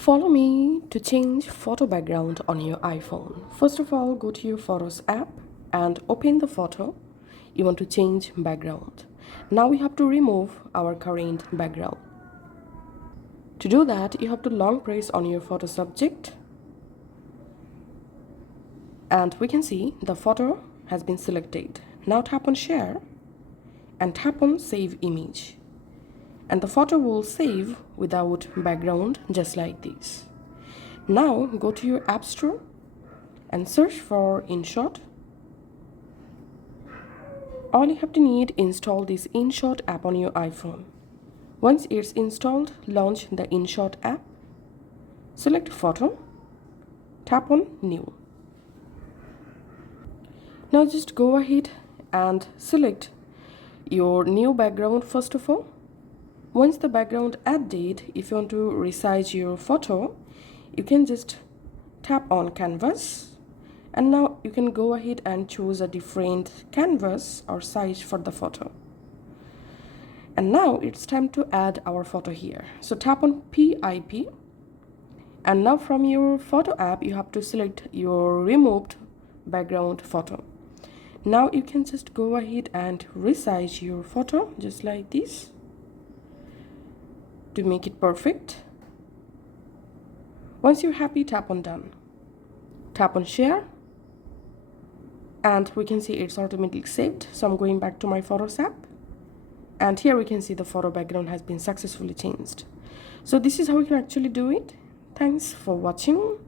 Follow me to change photo background on your iPhone. First of all, go to your Photos app and open the photo you want to change background. Now we have to remove our current background. To do that, you have to long press on your photo subject and we can see the photo has been selected. Now tap on share and tap on save image. And the photo will save without background just like this. Now go to your app store and search for InShot. All you have to need install this InShot app on your iPhone. Once it's installed, launch the InShot app, select photo, tap on new. Now just go ahead and select your new background first of all. Once the background added, if you want to resize your photo, you can just tap on canvas and now you can go ahead and choose a different canvas or size for the photo. And now it's time to add our photo here. So tap on PIP and now from your photo app you have to select your removed background photo. Now you can just go ahead and resize your photo just like this to make it perfect. Once you're happy, tap on done. Tap on share and we can see it's automatically saved. So I'm going back to my Photos app and here we can see the photo background has been successfully changed. So this is how you can actually do it. Thanks for watching.